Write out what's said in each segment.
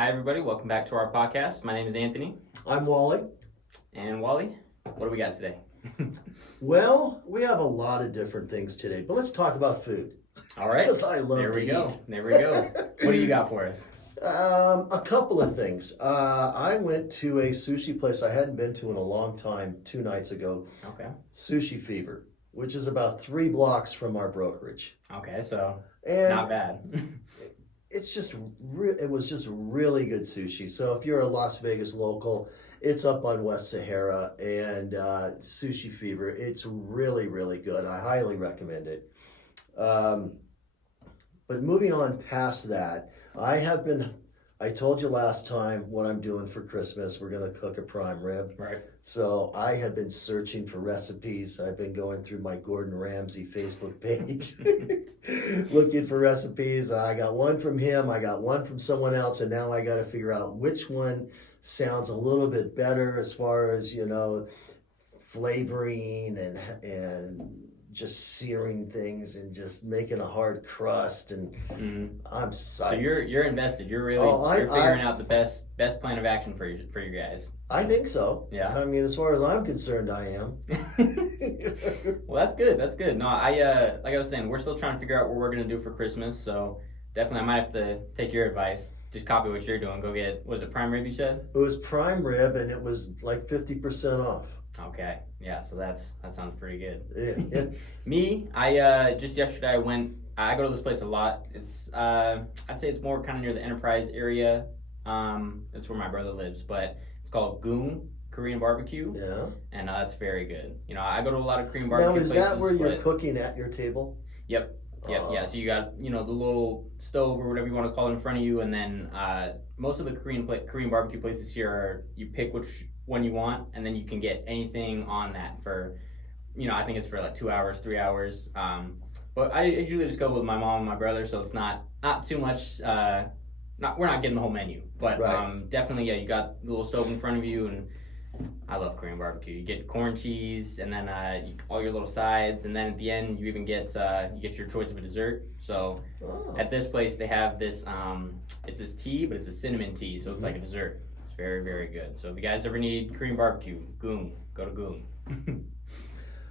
Hi, everybody. Welcome back to our podcast. My name is Anthony. I'm Wally. And Wally, what do we got today? Well, we have a lot of different things today, but let's talk about food. All right. Because I love there we to go. eat. There we go. What do you got for us? A couple of things. I went to a sushi place I hadn't been to in a long time 2 nights ago. Okay. Sushi Fever, which is about 3 blocks from our brokerage. Okay, so And not bad. it's just it was just really good sushi. So if you're a Las Vegas local, it's up on West Sahara, and Sushi Fever. It's really, really good. I highly recommend it. But moving on past that, I told you last time what I'm doing for Christmas. We're going to cook a prime rib. Right. So I have been searching for recipes. I've been going through my Gordon Ramsay Facebook page, looking for recipes. I got one from him. I got one from someone else. And now I got to figure out which one sounds a little bit better as far as, flavoring and just searing things and just making a hard crust, and I'm psyched. So you're invested. You're really you're figuring out the best plan of action for you guys. I think so. Yeah. I mean, as far as I'm concerned, I am. Well, that's good. That's good. No, like I was saying, we're still trying to figure out what we're gonna do for Christmas. So definitely, I might have to take your advice. Just copy what you're doing. Go get, was it prime rib you said? It was prime rib, and it was like 50% off. Okay, yeah, so that sounds pretty good. Yeah. Me, I just yesterday I go to this place a lot. It's I'd say it's more kind of near the Enterprise area. That's where my brother lives, but it's called Goon Korean Barbecue. Yeah. And that's very good. I go to a lot of Korean barbecue Now, is places. that where you're cooking at your table? Yep. Yeah. So you got the little stove or whatever you want to call it in front of you, and then most of the Korean barbecue places here are, you pick which one you want, and then you can get anything on that for, I think it's for like 2 hours, 3 hours. But I usually just go with my mom and my brother, so it's not too much. We're not getting the whole menu, but right. Definitely, yeah. You got the little stove in front of you, and I love Korean barbecue. You get corn cheese, and then all your little sides, and then at the end you even get your choice of a dessert. So at this place they have this it's this tea, but it's a cinnamon tea, so it's like a dessert. It's very, very good. So if you guys ever need Korean barbecue, Goon, go to Goon.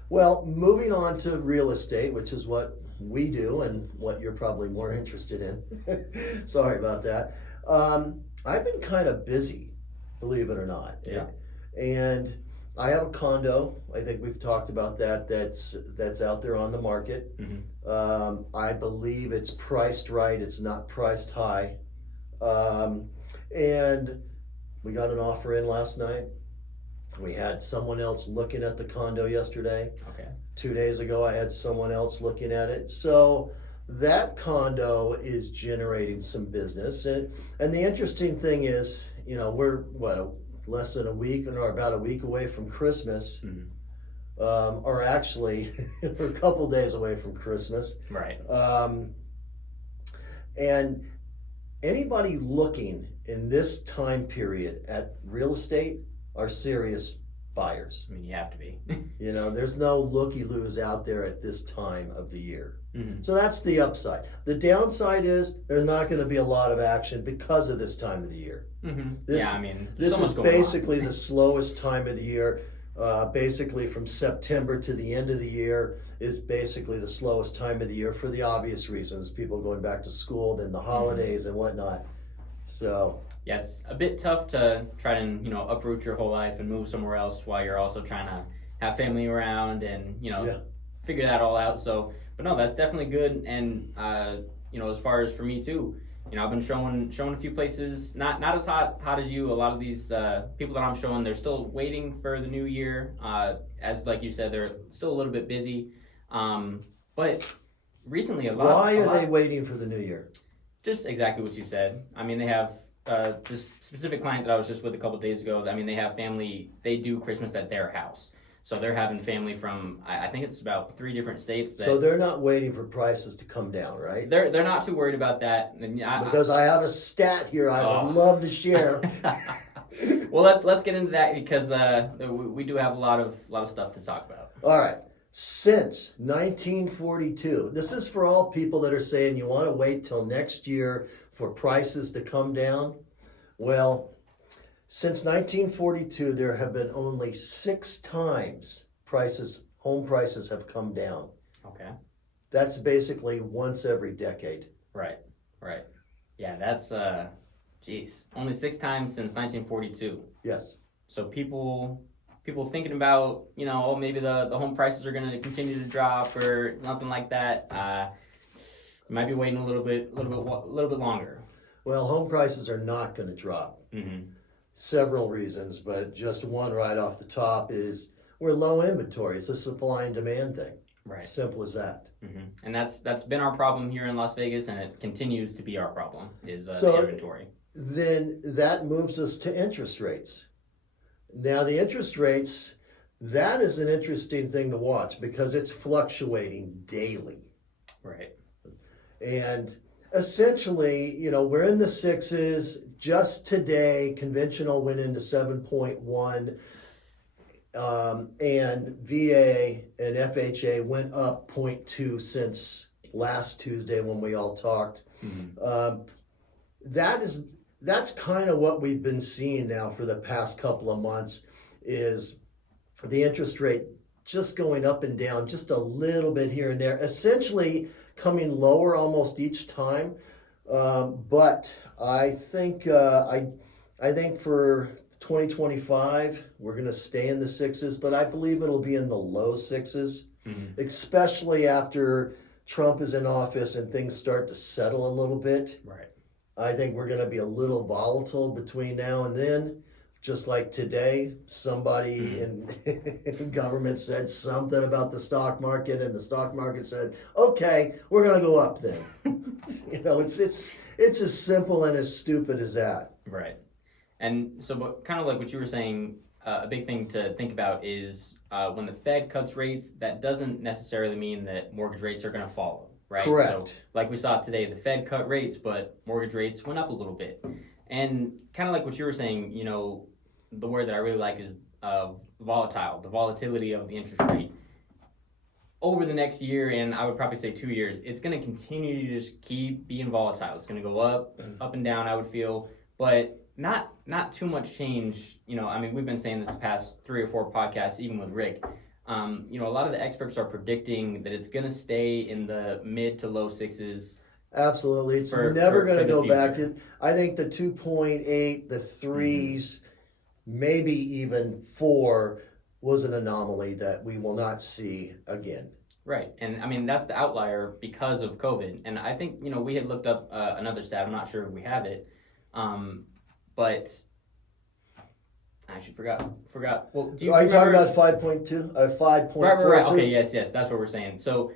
Well, moving on to real estate, which is what we do and what you're probably more interested in. Sorry about that. I've been kind of busy, believe it or not. Yeah. And I have a condo. I think we've talked about that. That's out there on the market. Mm-hmm. I believe it's priced right. It's not priced high. And we got an offer in last night. We had someone else looking at the condo yesterday. Okay. 2 days ago, I had someone else looking at it. So that condo is generating some business. And the interesting thing is, we're less than a week, or about a week away from Christmas. Mm-hmm. Or actually, we're a couple days away from Christmas. Right. And anybody looking in this time period at real estate are serious buyers. I mean, you have to be. There's no looky-loos out there at this time of the year. Mm-hmm. So that's the upside. The downside is there's not going to be a lot of action because of this time of the year. Mm-hmm. This so is basically the slowest time of the year. Basically from September to the end of the year is basically the slowest time of the year for the obvious reasons. People going back to school, then the holidays and whatnot. So yeah, it's a bit tough to try and uproot your whole life and move somewhere else while you're also trying to have family around and figure that all out. So, but no, that's definitely good. And as far as for me too, I've been showing a few places, not as hot as you. A lot of these people that I'm showing, they're still waiting for the new year. As like you said, they're still a little bit busy. But recently, Why are they waiting for the new year? Just exactly what you said. I mean, they have this specific client that I was just with a couple of days ago. I mean, they have family. They do Christmas at their house. So they're having family from, I think it's about 3 different states. So they're not waiting for prices to come down, right? They're not too worried about that. Because I have a stat here I would love to share. Well, let's get into that because we do have a lot of stuff to talk about. All right. Since 1942, this is for all people that are saying you want to wait till next year for prices to come down. Well, since 1942, there have been only 6 times home prices have come down. Okay. That's basically once every decade. Right. Yeah, that's geez, only 6 times since 1942. Yes. So people thinking about, oh, maybe the home prices are going to continue to drop or nothing like that. Might be waiting a little bit longer. Well, home prices are not going to drop. Mm-hmm. Several reasons, but just one right off the top is we're low inventory. It's a supply and demand thing. Right. Simple as that. Mm-hmm. And that's been our problem here in Las Vegas, and it continues to be our problem is So the inventory. Then that moves us to interest rates. Now the interest rates, that is an interesting thing to watch because it's fluctuating daily. Right. And essentially, we're in the 6s. Just today, conventional went into 7.1, and VA and FHA went up 0.2 since last Tuesday when we all talked. Mm-hmm. That's kind of what we've been seeing now for the past couple of months is the interest rate just going up and down just a little bit here and there, essentially coming lower almost each time. But I think for 2025 we're going to stay in the 6s, but I believe it'll be in the low 6s, Mm-hmm. especially after Trump is in office and things start to settle a little bit. Right. I think we're going to be a little volatile between now and then. Just like today, somebody in government said something about the stock market, and the stock market said, "Okay, we're going to go up then." It's as simple and as stupid as that. Right. And so, but kind of like what you were saying, a big thing to think about is when the Fed cuts rates, that doesn't necessarily mean that mortgage rates are going to follow. Right? Correct. So, like we saw today, the Fed cut rates, but mortgage rates went up a little bit. And kind of like what you were saying, the word that I really like is volatile, the volatility of the interest rate. Over the next year, and I would probably say 2 years, it's going to continue to just keep being volatile. It's going to go up and down, I would feel, but not too much change. We've been saying this the past 3 or 4 podcasts, even with Rick. A lot of the experts are predicting that it's going to stay in the mid to low 6s. Absolutely. It's never going to go back. I think the 2.8, the 3s, maybe even 4 was an anomaly that we will not see again. Right. And that's the outlier because of COVID. And I think, we had looked up another stat. I'm not sure if we have it. But I actually forgot. Well, do you Are you talking remember? about 5.2? 5.42? Right. Okay, yes, that's what we're saying. So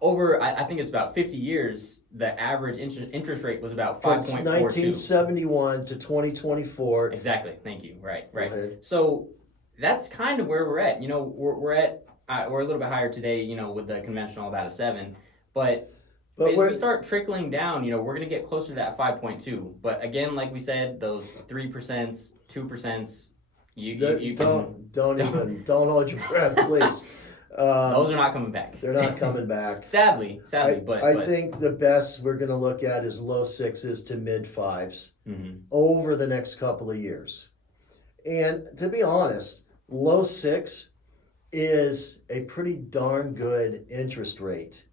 over, I think it's about 50 years, the average interest rate was about 5.42. From 1971 to 2024. Exactly. Thank you. Right. Okay. So that's kind of where we're at. We're a little bit higher today, with the conventional about a 7. But as we start trickling down, we're going to get closer to that 5.2. But again, like we said, those 3%, 2%, don't hold your breath, please. Those are not coming back. They're not coming back. Sadly, I think the best we're going to look at is low 6s to mid 5s over the next couple of years. And to be honest, low 6 is a pretty darn good interest rate.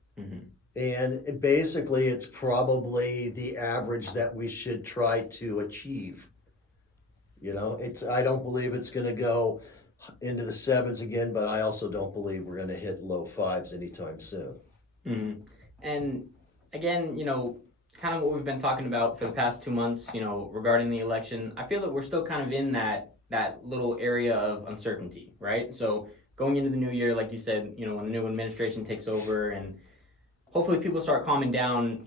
And basically, it's probably the average that we should try to achieve. I don't believe it's going to go into the 7s again, but I also don't believe we're going to hit low 5s anytime soon. And again, kind of what we've been talking about for the past 2 months, regarding the election, I feel that we're still kind of in that little area of uncertainty, right? So going into the new year, like you said, when the new administration takes over and hopefully people start calming down.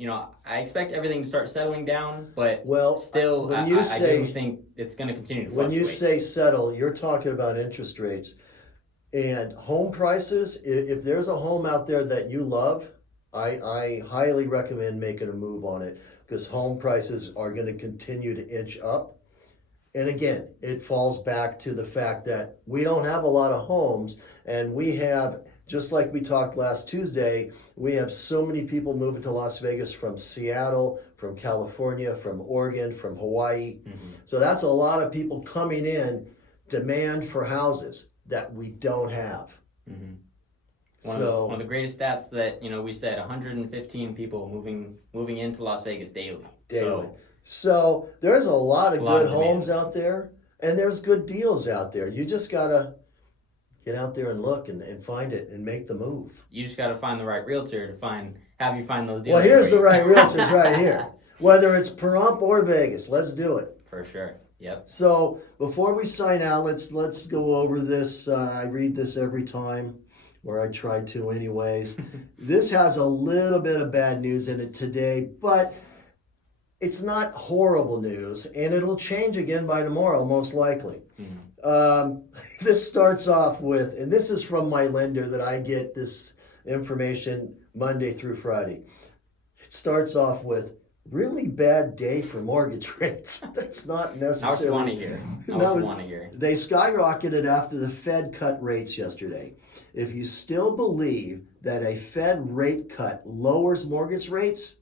I expect everything to start settling down, but still, I do think it's going to continue to fluctuate. When you say settle, you're talking about interest rates. And home prices, if there's a home out there that you love, I highly recommend making a move on it because home prices are going to continue to inch up. And again, it falls back to the fact that we don't have a lot of homes and we have just like we talked last Tuesday, we have so many people moving to Las Vegas from Seattle, from California, from Oregon, from Hawaii. So that's a lot of people coming in, demand for houses that we don't have. One of the greatest stats that we said 115 people moving into Las Vegas daily. So there's a lot of good homes out there, and there's good deals out there. You just gotta get out there and look and find it and make the move. You just gotta find the right realtor to have you find those deals. Well, here's the right realtors right here. Whether it's pahrump or Vegas, let's do it. For sure. Yep. So before we sign out, let's go over this. I read this every time, or I try to anyways. This has a little bit of bad news in it today, but it's not horrible news, and it'll change again by tomorrow, most likely. This starts off with, and this is from my lender that I get this information Monday through Friday. It starts off with, really bad day for mortgage rates. That's not necessarily. Not what you want to hear. They skyrocketed after the Fed cut rates yesterday. If you still believe that a Fed rate cut lowers mortgage rates,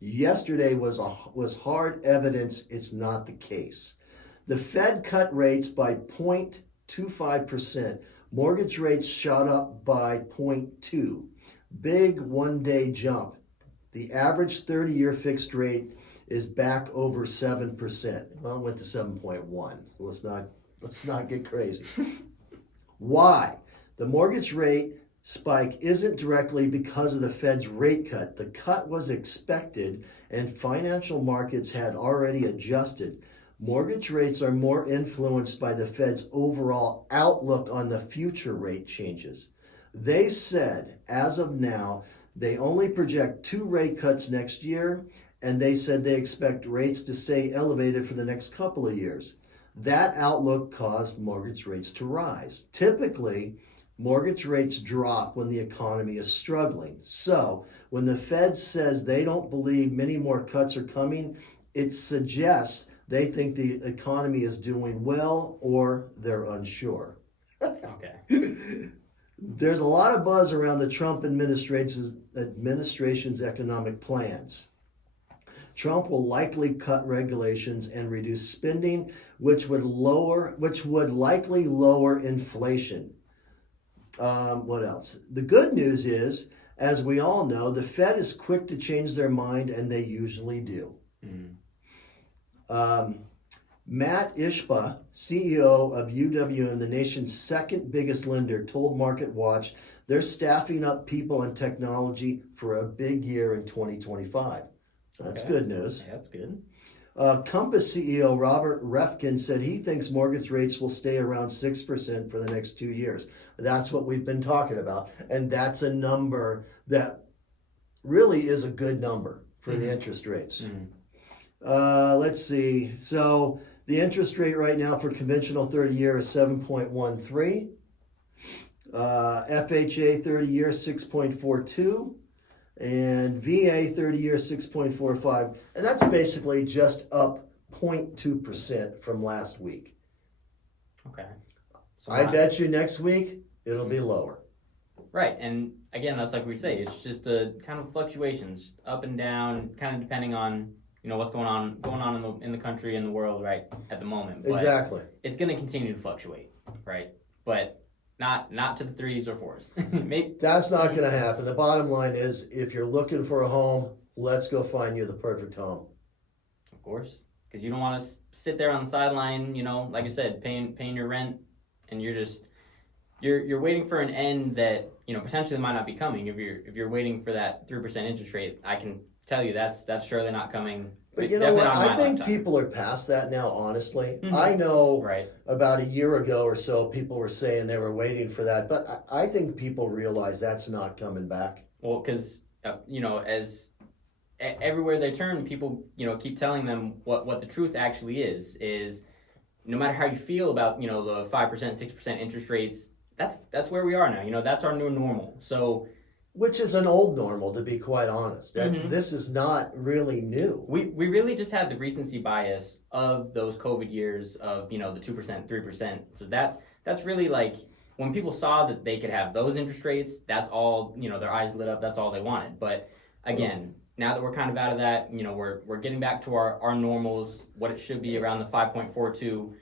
yesterday was hard evidence it's not the case. The Fed cut rates by 0.25%. Mortgage rates shot up by 0.2. Big one-day jump. The average 30-year fixed rate is back over 7%. Well, it went to 7.1. Let's not get crazy. Why? The mortgage rate spike isn't directly because of the Fed's rate cut. The cut was expected, and financial markets had already adjusted. Mortgage rates are more influenced by the Fed's overall outlook on the future rate changes. They said, as of now, they only project 2 rate cuts next year, and they said they expect rates to stay elevated for the next couple of years. That outlook caused mortgage rates to rise. Typically, mortgage rates drop when the economy is struggling. So, when the Fed says they don't believe many more cuts are coming, it suggests they think the economy is doing well or they're unsure. Okay. There's a lot of buzz around the Trump administration's economic plans. Trump will likely cut regulations and reduce spending, which would likely lower inflation. What else? The good news is, as we all know, the Fed is quick to change their mind, and they usually do. Matt Ishba, CEO of UW and the nation's second biggest lender, told MarketWatch they're staffing up people and technology for a big year in 2025. That's good news. Yeah, that's good. Compass CEO Robert Refkin said he thinks mortgage rates will stay around 6% for the next 2 years. That's what we've been talking about. And that's a number that really is a good number for the interest rates. Let's see. So the interest rate right now for conventional 30-year is 7.13. FHA 30-year 6.42. And VA 30-year 6.45. And that's basically just up 0.2% from last week. Okay. So I bet you next week it'll be lower. Right, and again, that's like we say, it's just a kind of fluctuations, up and down, kind of depending on what's going on in the country and the world right at the moment. But exactly. It's going to continue to fluctuate, right? But not to the 3s or 4s. Maybe that's not going to happen. The bottom line is, if you're looking for a home, let's go find you the perfect home. Of course, because you don't want to sit there on the sideline, like I said, paying your rent, and you're waiting for an end that potentially might not be coming. If you're waiting for that 3% interest rate, I can tell you that's surely not coming. But you know what? I think people are past that now, honestly. I know about a year ago or so, people were saying they were waiting for that. But I think people realize that's not coming back. Well, because, as everywhere they turn, people, keep telling them what the truth actually is no matter how you feel about, the 5%, 6% interest rates, that's where we are now. That's our new normal. So, which is an old normal, to be quite honest. This is not really new. We really just had the recency bias of those COVID years of, the 2%, 3%. So that's really like when people saw that they could have those interest rates, that's all, their eyes lit up. That's all they wanted. But again, now that we're kind of out of that, we're getting back to our normals, what it should be around the 5.42.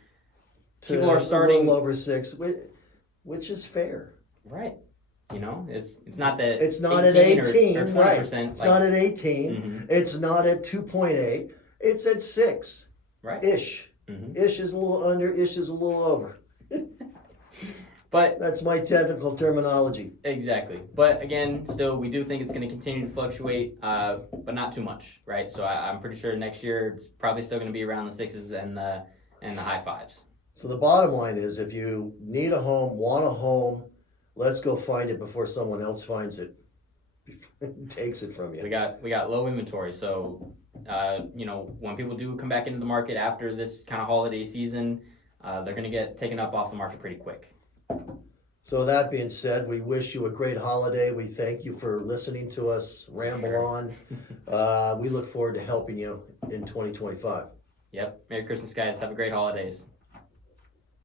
People are starting a little over 6, which is fair. Right. It's not that it's not at 18, or 20%. Right? It's not at 18. Mm-hmm. It's not at 2.8. It's at 6. Right. Ish. Mm-hmm. Ish is a little under. Ish is a little over. But that's my technical terminology. Exactly. But again, still, we do think it's going to continue to fluctuate, but not too much, right? So I'm pretty sure next year it's probably still going to be around the 6s and the high 5s. So the bottom line is, if you need a home, want a home, let's go find it before someone else finds it, takes it from you. We got low inventory, so when people do come back into the market after this kind of holiday season, they're going to get taken up off the market pretty quick. So that being said, we wish you a great holiday. We thank you for listening to us ramble on. We look forward to helping you in 2025. Yep. Merry Christmas, guys. Have a great holidays.